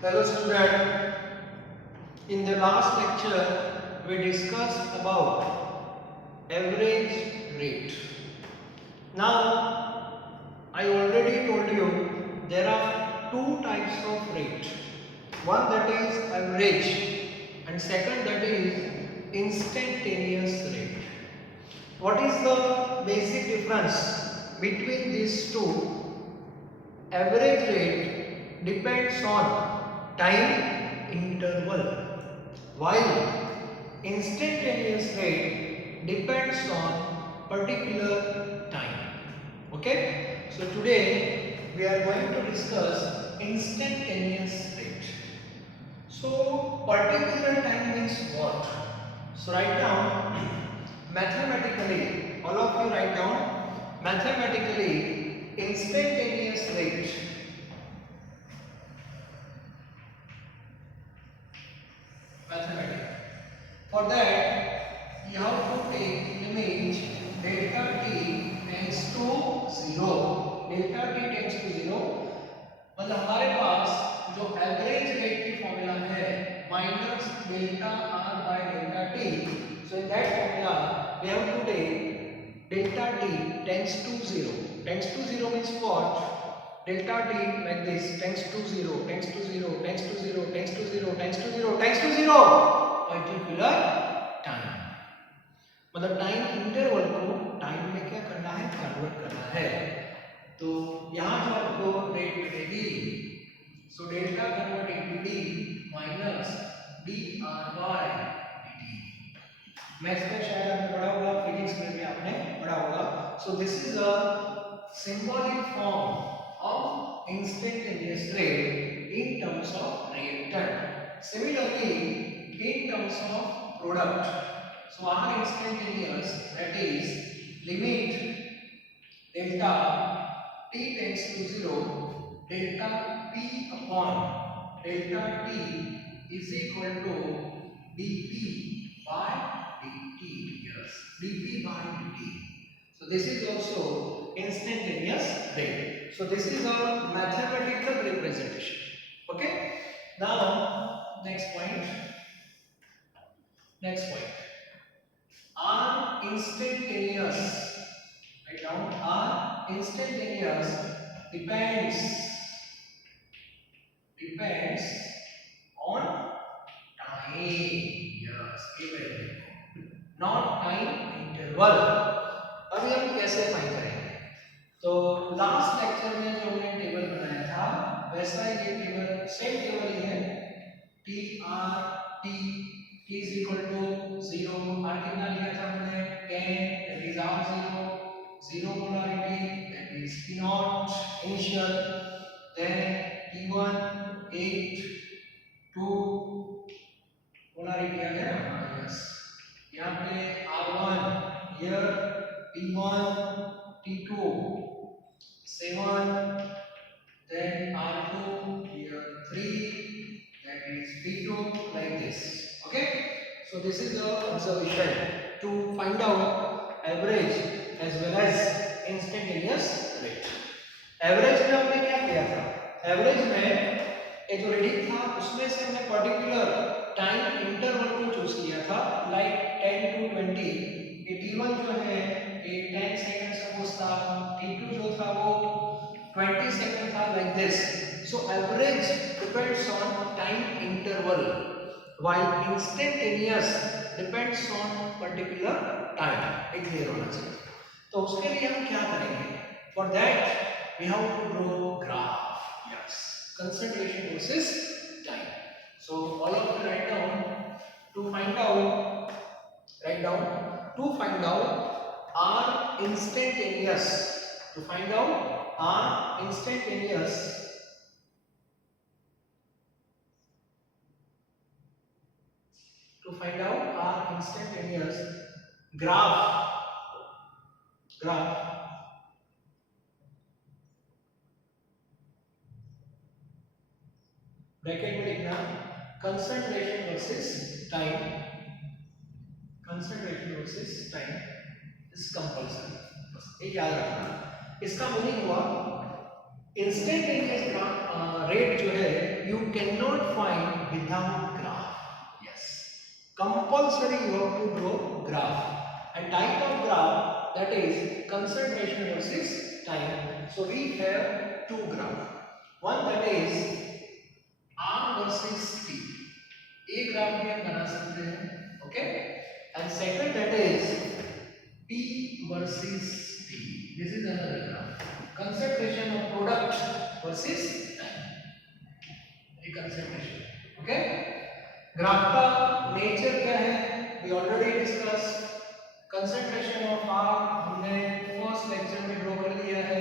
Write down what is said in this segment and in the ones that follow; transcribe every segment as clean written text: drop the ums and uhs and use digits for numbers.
Hello student, in the last lecture we discussed about average rate. Now I already told you there are two types of rate. One that is average and second that is instantaneous rate. What is the basic difference between these two? Average rate depends on time interval, while instantaneous rate depends on particular time. Okay? So today we are going to discuss instantaneous rate. So particular time means what? So write down mathematically, all of you write down mathematically instantaneous rate. Mathematics. For that you have to take limit delta t tends to 0. Delta t tends to 0 मतलब हमारे पास जो average rate की formula है minus delta R by delta T. So in that formula we have to take delta t tends to 0. Tends to 0 means what? Delta t like this tends to 0, tends to 0, tends to 0, tends to 0, tends to 0, tends to 0 particular time. मतलब time interval को टाइम में क्या करना है, कन्वर्ट करना है. तो यहाँ जो आपको रेट मिलेगी, so delta converted to D minus D R by D. Maths में शायद आपने पढ़ा होगा, फिजिक्स में भी आपने पढ़ा होगा. So this is a symbolic form of instantaneous rate in terms of reactant. Similarly, in terms of product, so R instantaneous, that is limit delta t tends to 0, delta p upon delta t is equal to dp by dt. Yes, dp by dt. So this is also instantaneous rate. So this is our mathematical representation. Okay. Now next point. Next point. R instantaneous. Write down R instantaneous depends on time. Yes, given. Not time interval. अभी हम कैसे फाइंड करेंगे? तो last lecture में जो हमने टेबल बनाया था वैसा ही ये टेबल, सेम टेबल ही है. T R T is equal to 0. R कितना लिखा था हमने 10, that is R 0. 0 polarity, that is T not initial. Then T one 8 2 polarity आ गया. यस, यहाँ पे R1 here T1, T2, 7, then R2, here 3, that is T2, like this. Okay? So this is the observation to find out average as well as instantaneous rate. Average में हमने क्या किया था? Average में एक जो रीडिंग था उसमें से हमने पर्टिकुलर टाइम इंटरवल को चूज किया था, लाइक 10 to 20. T1 जो है ये 10 सेकंड सपोज था, T2 जो था वो 20 सेकंड था, like this. So average depends on time interval while instantaneous depends on particular time. ये क्लियर होना चाहिए. तो उसके लिए हम क्या करेंगे? For that we have to draw graph. Yes, concentration versus time. So all of you write down to find out, write down to find out R instantaneous, to find out R instantaneous, to find out R instantaneous graph bracket में लिखना concentration versus time. Concentration versus time is compulsory. बस ये याद रखना. इसका मीनिंग हुआ instantaneous rate जो है you cannot find without graph. Yes, compulsory you have to draw graph. And type of graph, that is concentration versus time. So we have two graphs. One that is R versus T. एक ग्राफ भी हम बना सकते हैं, okay. And second that is P versus T. This is another graph. Concentration of product versus time. ये concentration, okay. Graph का नेचर क्या है? We already discussed. Concentration of R हमने फर्स्ट लेक्चर में ड्रॉ कर दिया है.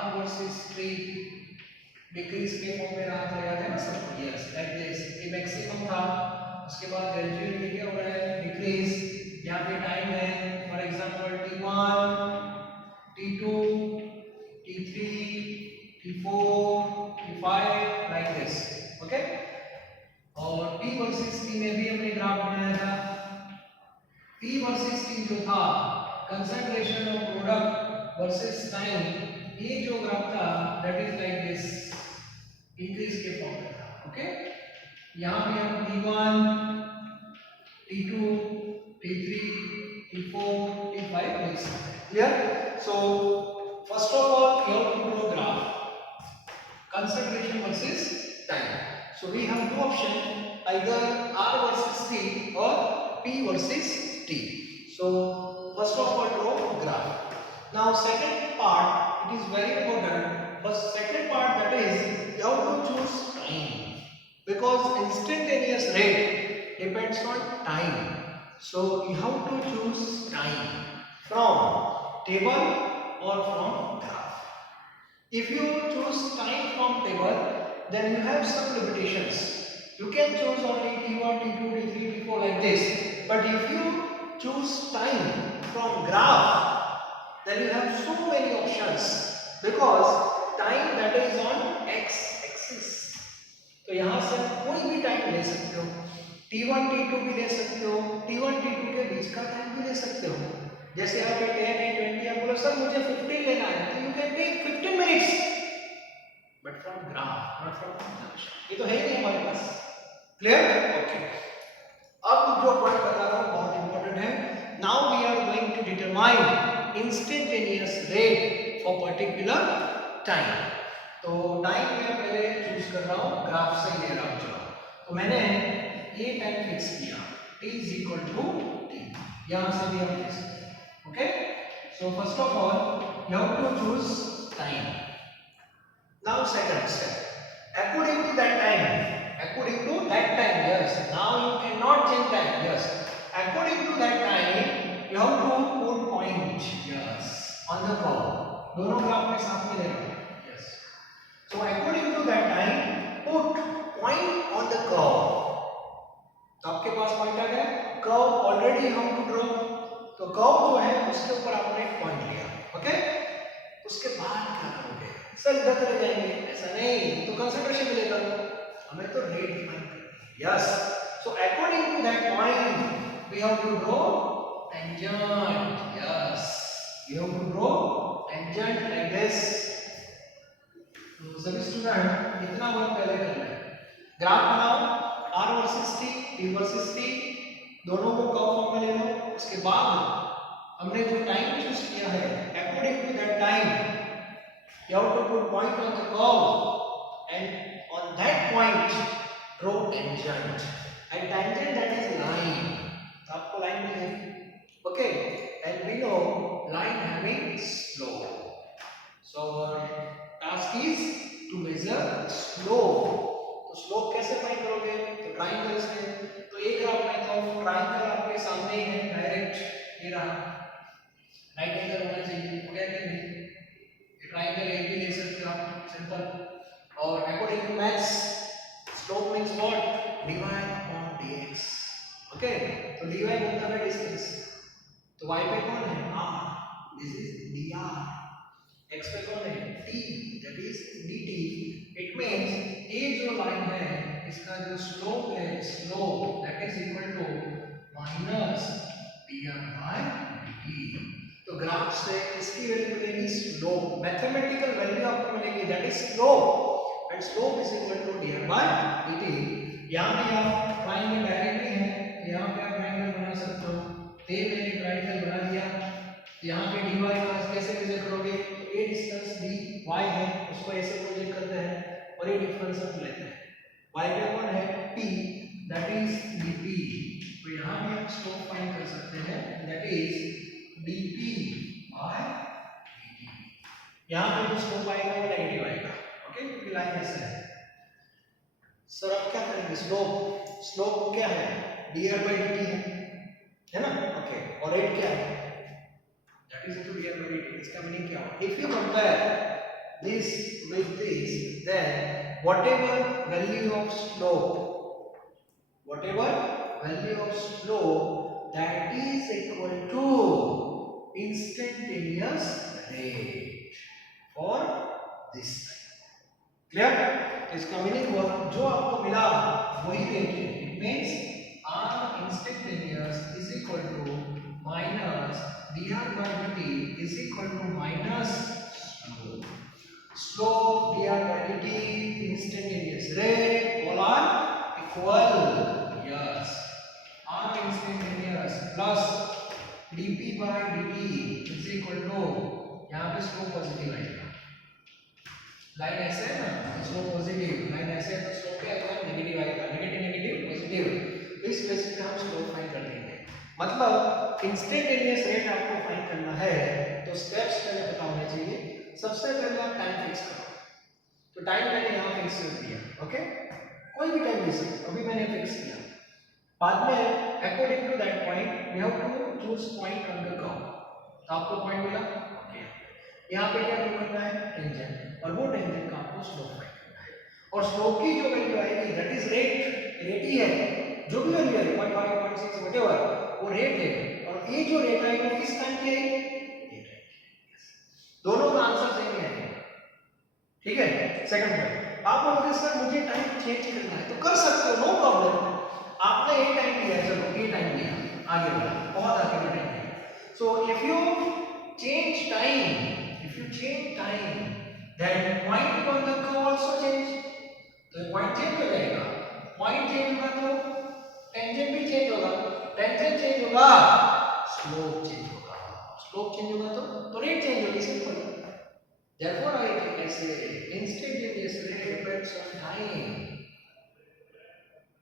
R versus T डिक्रीज के फॉर्म में रहा था, याद है ना सबको? Yes, like this. ये मैक्सिमम था, उसके बाद ग्रेजुअली क्या हो रहा है? डिक्रीज. यहाँ पे टाइम है, for example T1, T2, T3, T4, T5, like this, okay. और P वर्सेस T में भी हमने ग्राफ बनाया था. P वर्सेस T जो था, concentration of product versus time, ये जो ग्राफ था that is like this, increase के फॉर्म में था, ओके. यहाँ पे हम T1, T2, T3, T4, T5 लिख सकते हैं. Clear? So first of all you have to draw graph concentration versus time. So we have two options, either R versus T or P versus T. So first of all draw graph. Now second part, it is very important. First second part, that is you have to choose time, because instantaneous rate depends on time. So you have to choose time from table or from graph. If you choose time from table, then you have some limitations. You can choose only T1, T2, T3, T4 like this. But if you choose time from graph, then you have so many options, because time that is on x axis. तो यहाँ से कोई भी टाइम ले सकते हो. T1, T2 भी ले सकते हो. T1, T2 के बीच का टाइम भी ले सकते हो. जैसे यहाँ पे 10 है, 20 है, बोलो सर मुझे 15 लेना है, तो you can take 15 minutes. But from graph, not from consumption. ये तो है ही नहीं हमारे पास. Clear? Okay. अब जो पॉइंट बता रहा हूँ बहुत इंपॉर्टेंट है. Now we are going to determine instantaneous rate for particular time. तो टाइम मैं पहले चूज कर रहा हूँ, ग्राफ से ले रहा हूँ. चलो, तो मैंने ये टाइम फिक्स किया, t is equal to t. यहाँ से भी हम फिक्स करें, ओके. सो first of all you have to choose time. Now second step, according to that time, yes. Now you cannot change time, yes. According to that time, you have to put point, yes, on the curve. दोनों ग्राफ में साथ में ले रहा हूँ, yes. So according to that time, put point on the curve. तो आपके पास पॉइंट आ गया. कर्व ऑलरेडी हम ड्रॉ, तो कर्व जो है उसके ऊपर आपने एक पॉइंट लिया, ओके. उसके बाद क्या करोगे? सर इधर चले जाएंगे, ऐसा नहीं, तो कंसंट्रेशन में लेकर हमें तो रेट डिफाइन करनी है, yes. So according to that point we have to draw tangent, yes. We have to draw tangent like this. तो सभी स्टूडेंट इतना वर्क पहले कर लें. ग्राफ बनाओ, R versus T, P versus T, दोनों को कर्व फॉर्म में ले लो. उसके बाद हमने जो टाइम चूज किया है, according to that time you have to put point on the curve, and on that point draw tangent. And tangent, that is line. तो आपको लाइन मिलेगी, okay. And we know line having slope. So our task is to measure slope. तो स्लोप कैसे फाइंड करोगे? तो ट्रायंगल से. तो एक ग्राफ में तो ट्रायंगल आपके सामने ही है, डायरेक्ट ये रहा, राइट एंगल होना चाहिए, हो गया कि नहीं? ये ट्रायंगल एक भी ले सकते हो आप, सिंपल. और according to maths, slope means what? dy upon dx, okay. तो dy होता है डिस्टेंस, तो y पे कौन है? r, this is dr. x पे कौन है? t, that is dt. It means ये जो लाइन है, इसका जो स्लोप है, slope that is equal to minus dr by dt. तो ग्राफ से इसकी वैल्यू मिलेगी स्लोप. मैथमेटिकल वैल्यू आपको मिलेगी, that is slope. And slope is equal to dr by dt। यहाँ भी आप ट्राइंगल डायरेक्टली है, यहाँ पे आप ट्राइंगल बना सकते हो। ते मैंने ट्राइंगल बना दिया, यहाँ पे dy का कैसे मेजर करोगे? तो ये डिस्टेंस dy है, उसको ऐसे प्रोजेक्ट करते हैं और ये डिफरेंस हम लेते हैं। y का कौन है? p, that is dp। तो यहाँ भी हम स्लोप फाइंड कर सकते हैं, that is dp by dt। यहाँ पे जो स्लोप आएगा वो नेगेटिव आएगा, ओके, क्योंकि लाइन ऐसे है। सर अब क्या करेंगे? स्लोप क्या है? dr by dt है ना? ओके, और रेट क्या है? That is into dr by dt। इसका मीनिंग क्या होगा? If you compare this with this, then whatever value of slope that is equal to instantaneous rate for this time। Clear? इसका मीनिंग हुआ जो आपको मिला वही रेट है। It means r instantaneous is equal to minus dr by dt is equal to minus slope dr by dt instantaneous rate all are equal। yes, r instantaneous plus dp by dt is equal to, यहाँ पे slope positive आएगा, लाइन ऐसे है ना, slope positive, line ऐसे है तो स्लोप क्या आएगा? नेगेटिव आएगा, नेगेटिव पॉजिटिव। तो इस बेसिस पे हम स्लोप फाइंड कर देंगे। मतलब इंस्टेंटेनियस रेट आपको फाइंड करना है तो स्टेप्स पहले पता होने चाहिए। सबसे पहले आप टाइम फिक्स करो, तो टाइम मैंने यहाँ फिक्स कर दिया, ओके, कोई भी टाइम ले सकते, अभी मैंने फिक्स किया। बाद में according to that point we have to choose point on the curve. तो आपको पॉइंट मिला, ओके, यहाँ पे क्या करना है? टेंजेंट, और वो टेंजेंट का आपको स्लोप फाइंड करना है। और स्लोप की जो वैल्यू आएगी दैट इज रेट ही है, जो भी वैल्यू है 0.5 0.6 व्हाटएवर वो रेट है। और ये जो रेट आएगी वो किस टाइम की आएगी? दोनों का आंसर सेम है, ठीक है। सेकंड पॉइंट, आप बोलोगे सर मुझे टाइम चेंज करना है, तो कर सकते हो, नो प्रॉब्लम। आपने ये टाइम दिया है, चलो ये टाइम दिया, आगे बढ़ा, बहुत आगे बढ़ेंगे। So if you change time then point on the curve also change, तो पॉइंट चेंज हो जाएगा। पॉइंट चेंज होगा तो टेंजेंट भी चेंज होगा, टेंजेंट चेंज होगा स्लोप चेंज होगा, स्लोप चेंज होगा तो रेट चेंज होगी, simple. therefore I can say instantaneous rate depends on time।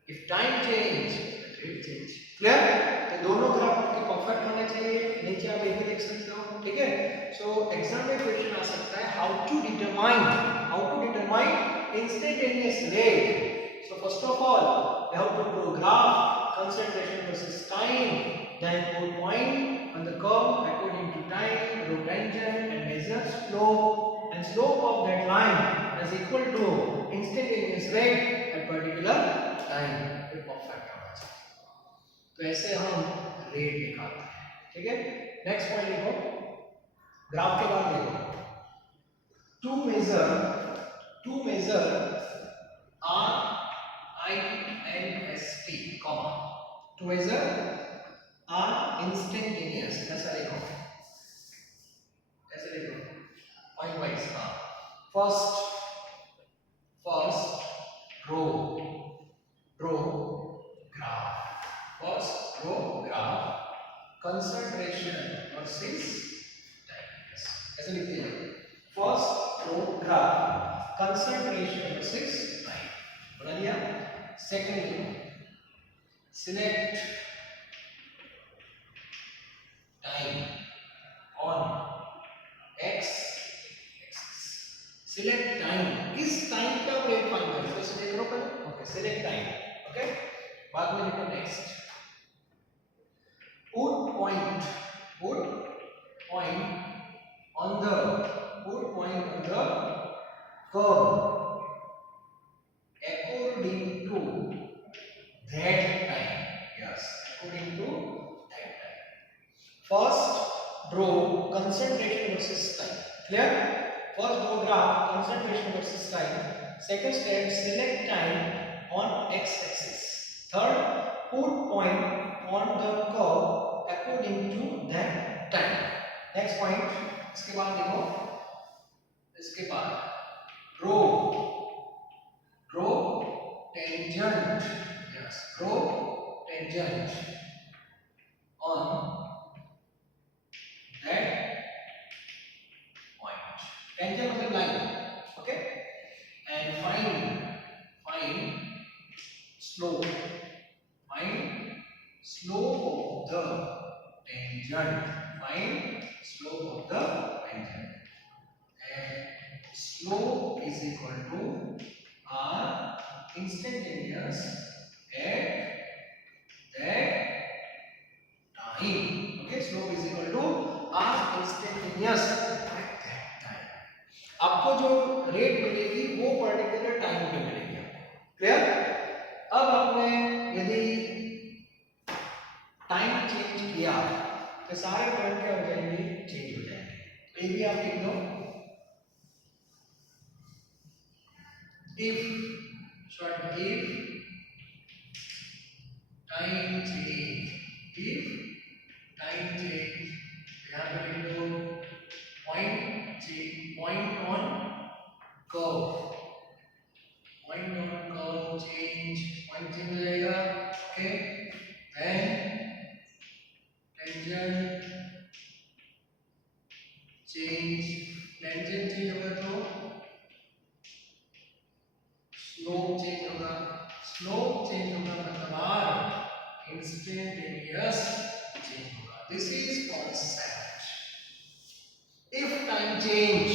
if time change rate change। Clear? तो दोनों ग्राफ आपके परफेक्ट होने चाहिए, नीचे आप ये भी देख सकते हो, ठीक है। सो एग्जाम में क्वेश्चन आ सकता है how to determine instantaneous rate. So first of all you have to draw graph concentration versus time, then put point on the curve according to time, draw tangent and measure slope, and slope of that line is equal to instantaneous rate at particular time। ये परफेक्ट होना चाहिए। तो ऐसे हम रेट निकालते हैं, ठीक है। नेक्स्ट पॉइंट लिखो, ग्राफ के बाद लिखो to measure r I and st, to measure r instantaneous, ऐसा लिखो point wise। first row graph concentration versus time, ऐसे लिखते हैं। First draw graph concentration versus time, बना लिया। Second select time on x axis। select time, किस time पे आप रेट फाइंड करें, तो देख लो पहले, ओके, select time, ओके। बाद में लिखो next put point on the curve according to that time। yes, according to that time। first draw concentration versus time, clear? first draw graph concentration versus time। second step select time on x axis। third put point on the curve according to that time। next point, इसके बाद देखो, इसके बाद draw tangent on that point. Tangent मतलब line, okay? And find slope. Find slope of the tangent. Find slope of the tangent. And slope is equal to r instantaneous at that time. Okay, slope is equal to r instantaneous at that time. आपको जो रेट मिलेगी वो particular time पे मिलेगी आपको। क्लियर? अब आपने यदि टाइम चेंज किया तो सारे पॉइंट क्या हो जाएंगे? चेंज हो जाएंगे। ये भी आप लिख लो। if time change, if time change, यहाँ पे लिख दो point on curve change, point change हो जाएगा, okay? Then tangent change होगा तो slope change होगा मतलब r instantaneous change होगा। This is concept. If time change,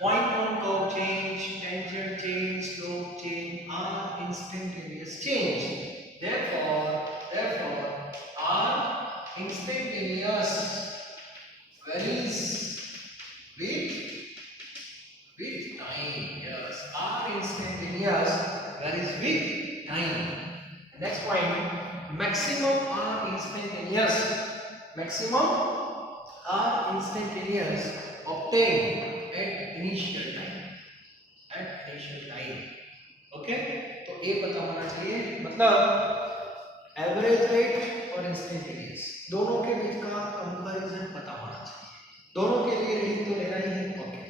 point on curve change, tangent change, slope change are instantaneous change. Therefore r instantaneous varies with time. Yes, r instantaneous varies with time. Next point, maximum r instantaneous obtained at initial time. Okay, तो ये पता होना चाहिए, मतलब average rate और इंस्टेंटेनियस दोनों के बीच का कंपैरिजन पता होना चाहिए। दोनों के लिए रीडिंग तो लेना ही है। Okay,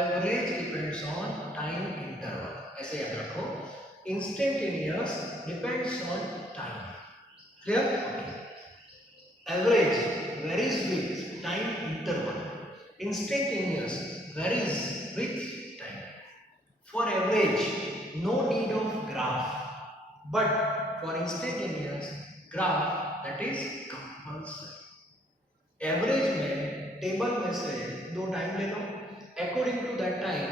average depends on time interval, ऐसे याद रखो। Instantaneous depends on time. Clear? Average varies with time interval, instantaneous varies with time. For average no need of graph, but for instantaneous graph that is compulsory. Average में table में से दो time ले लो, according to that time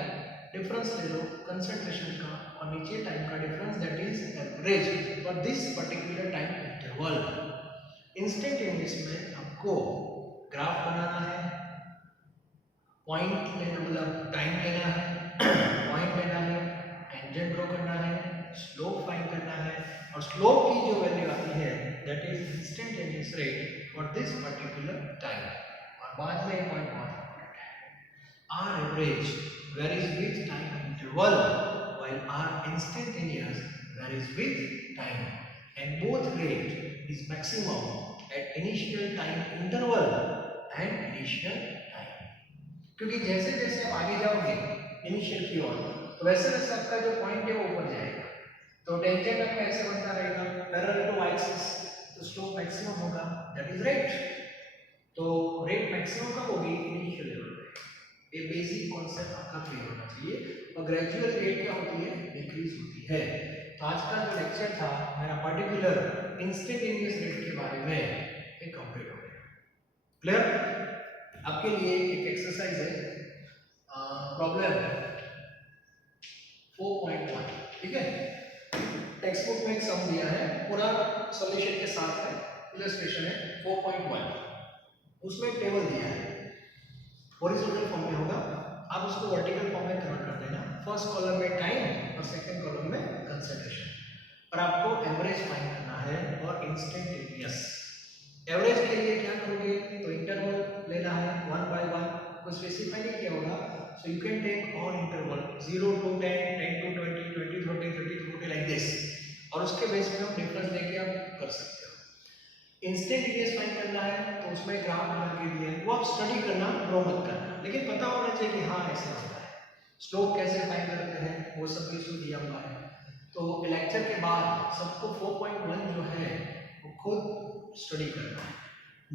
difference ले लो concentration का, और नीचे टाइम का difference, that is average for this particular time interval. Instantaneous में आपको ग्राफ बनाना है, पॉइंट लेना, मतलब टाइम लेना है, पॉइंट लेना है, टेंजेंट ड्रॉ करना है, स्लोप फाइंड करना है, और स्लोप की जो वैल्यू आती है that is instantaneous rate for this particular time. और बाद में एक पॉइंट बहुत इंपॉर्टेंट है, R average varies with time interval while R instantaneous varies with time, and both rate is maximum at initial time interval and initial time. क्योंकि जैसे जैसे आप आगे जाओगे इनिशियल की ओर, तो वैसे वैसे आपका जो पॉइंट है वो ऊपर जाएगा, तो टेंजेंट आपका ऐसे बनता रहेगा पैरेलल टू y एक्सिस, तो स्लोप मैक्सिमम होगा, दैट इज रेट। तो रेट मैक्सिमम कब होगी? इनिशियल लेवल पे। ये बेसिक कॉन्सेप्ट आपका क्लियर होना चाहिए। और ग्रेजुअल रेट क्या होती है? डिक्रीज होती है। तो आज का जो लेक्चर था मेरा पर्टिकुलर इंस्टेंटेनियस रेट के बारे में ये कंप्लीट हो गया। क्लियर? आपके लिए एक एक्सरसाइज है, प्रॉब्लम 4.1, ठीक है? टेक्स्ट बुक में एक सम दिया है, पूरा सॉल्यूशन के साथ है, इलस्ट्रेशन है। 4.1 उसमें एक टेबल दिया है, हॉरिजॉन्टल फॉर्म में होगा, आप उसको वर्टिकल फॉर्म में कन्वर्ट कर देना। फर्स्ट कॉलम में टाइम और सेकंड कॉलम में कंसंट्रेशन, और आपको एवरेज फाइंड करना है और इंस्टेंटेनियस। एवरेज के लिए क्या करोगे? तो इंटरवल लेना है 1 by 1, को स्पेसिफाई नहीं किया होगा, so you can take on interval 0 to 10, 10 to 20, 20 to 30, 30 to 40 लाइक दिस, और उसके बेस पे हम डिफरेंस लेके आप कर सकते हो। इंस्टेंटेनियस फाइंड करना है तो उसमें ग्राफ बना के दिया है, वो आप स्टडी करना, ड्रॉ मत करना, लेकिन पता होना चाहिए कि हाँ ऐसे होता है। स्लोप कैसे फाइंड करते हैं वो सब भी इसमें दिया हुआ है। तो लेक्चर के बाद सबको 4.1 जो है वो खुद स्टडी करना है।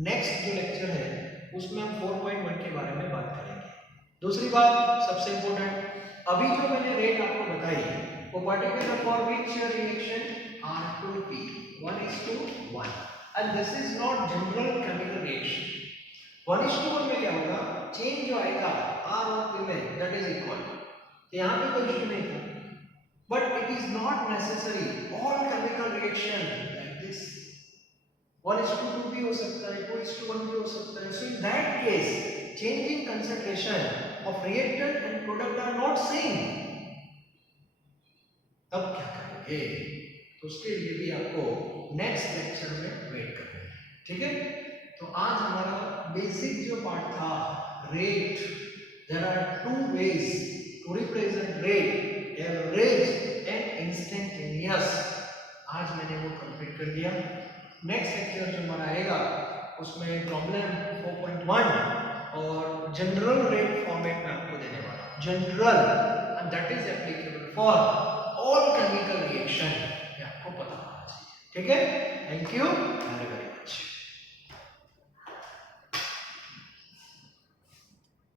नेक्स्ट जो लेक्चर है उसमें हम 4.1 के बारे में बात करेंगे। दूसरी बात सबसे इंपॉर्टेंट, अभी जो मैंने रेट आपको बताई वो particular for which reaction R2P 1:1 and this is not general chemical reaction. 1:1 में क्या होगा, चेंज जो आएगा R और P में दैट इज इक्वल, यहाँ पे कोई इश्यू नहीं था, but it is not necessary all chemical reaction like this 1:2 भी हो सकता है, 2:1 भी हो सकता है। So in that case changing concentration of reactant and product are not same। अब क्या करोगे, तो उसके लिए भी आपको नेक्स्ट लेक्चर में वेट करना है, ठीक है। तो आज हमारा बेसिक जो पार्ट था rate, there are two ways to represent rate, average and instantaneous, आज मैंने वो कंप्लीट कर दिया। नेक्स्ट लेक्चर जो हमारा आएगा उसमें प्रॉब्लम 4.1 और जनरल रेट फॉर्मेट में आपको देने वाला हूं, general, and that is applicable for all chemical reaction, ये आपको पता होना चाहिए, ठीक है। Thank you very very.